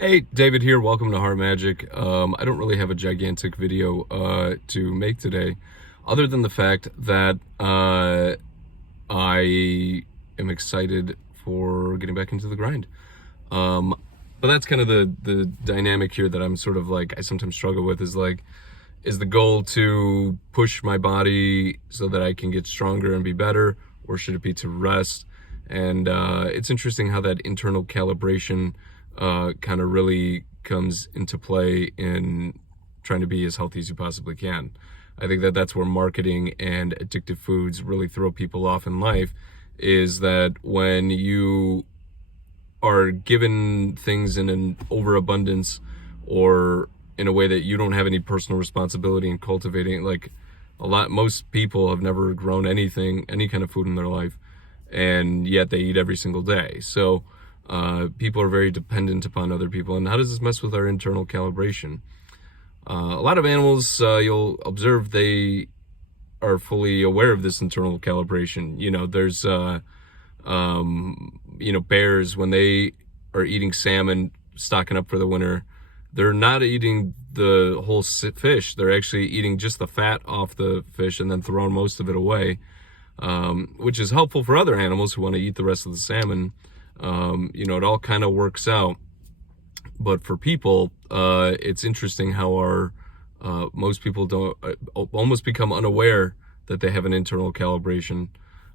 Hey, David here. Welcome to Heart Magic. I don't really have a gigantic video to make today, other than the fact that I am excited for getting back into the grind. But that's kind of the dynamic here that I'm sort of like, I sometimes struggle with is the goal to push my body so that I can get stronger and be better, or should it be to rest? And it's interesting how that internal calibration kind of really comes into play in trying to be as healthy as you possibly can. I think that that's where marketing and addictive foods really throw people off in life, is that when you are given things in an overabundance or in a way that you don't have any personal responsibility in cultivating, like most people have never grown anything, any kind of food in their life, and yet they eat every single day. So people are very dependent upon other people. And how does this mess with our internal calibration? A lot of animals, you'll observe, they are fully aware of this internal calibration. There's bears, when they are eating salmon, stocking up for the winter, they're not eating the whole fish. They're actually eating just the fat off the fish and then throwing most of it away, which is helpful for other animals who want to eat the rest of the salmon. It all kind of works out. But for people, it's interesting how most people don't almost become unaware that they have an internal calibration.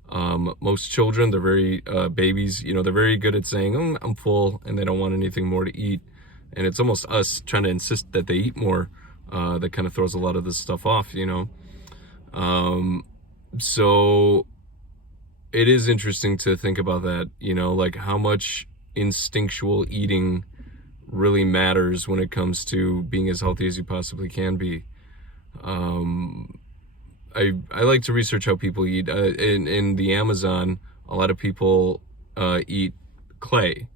Most children, they're very babies, they're very good at saying, I'm full, and they don't want anything more to eat. And it's almost us trying to insist that they eat more that kind of throws a lot of this stuff off. So it is interesting to think about that, like how much instinctual eating really matters when it comes to being as healthy as you possibly can be. I like to research how people eat. In the Amazon, a lot of people eat clay.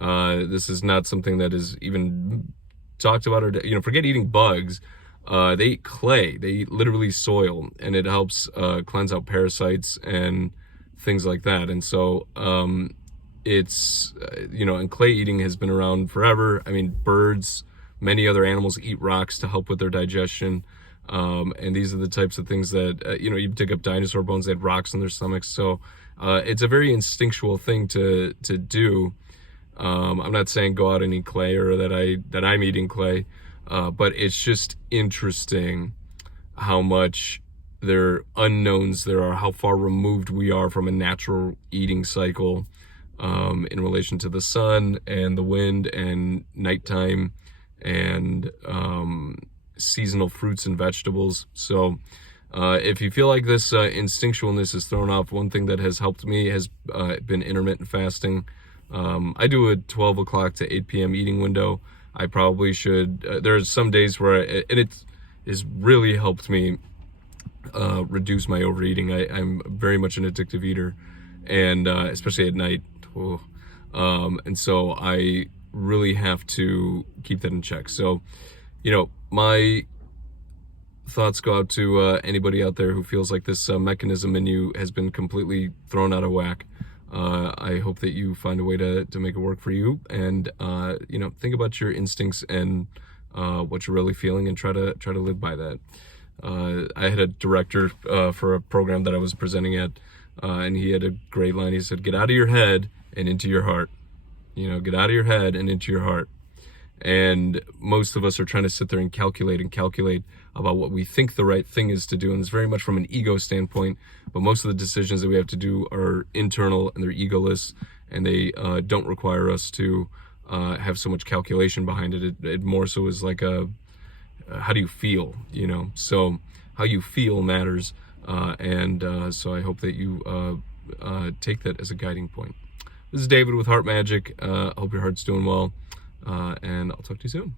This is not something that is even talked about, or forget eating bugs. They eat clay. They eat literally soil, and it helps cleanse out parasites and things like that. And so it's and clay eating has been around forever. I mean, birds, many other animals eat rocks to help with their digestion. And these are the types of things that you dig up dinosaur bones, they had rocks in their stomachs. So it's a very instinctual thing to do. I'm not saying go out and eat clay, or that I'm eating clay, but it's just interesting how much unknowns there are, how far removed we are from a natural eating cycle in relation to the sun and the wind and nighttime and seasonal fruits and vegetables. So if you feel like this instinctualness is thrown off, one thing that has helped me has been intermittent fasting. I do a 12 o'clock to 8 p.m. eating window. I probably should. There's some days where it has really helped me reduce my overeating. I'm very much an addictive eater, and especially at night. And so I really have to keep that in check. So, my thoughts go out to anybody out there who feels like this mechanism in you has been completely thrown out of whack. I hope that you find a way to make it work for you, and think about your instincts and what you're really feeling, and try to live by that. I had a director for a program that I was presenting at, and he had a great line. He said, "Get out of your head and into your heart." Get out of your head and into your heart. And most of us are trying to sit there and calculate about what we think the right thing is to do. And it's very much from an ego standpoint. But most of the decisions that we have to do are internal, and they're egoless, and they don't require us to have so much calculation behind it. It more so is like how do you feel, So how you feel matters. So I hope that you take that as a guiding point. This is David with Heart Magic. Hope your heart's doing well. And I'll talk to you soon.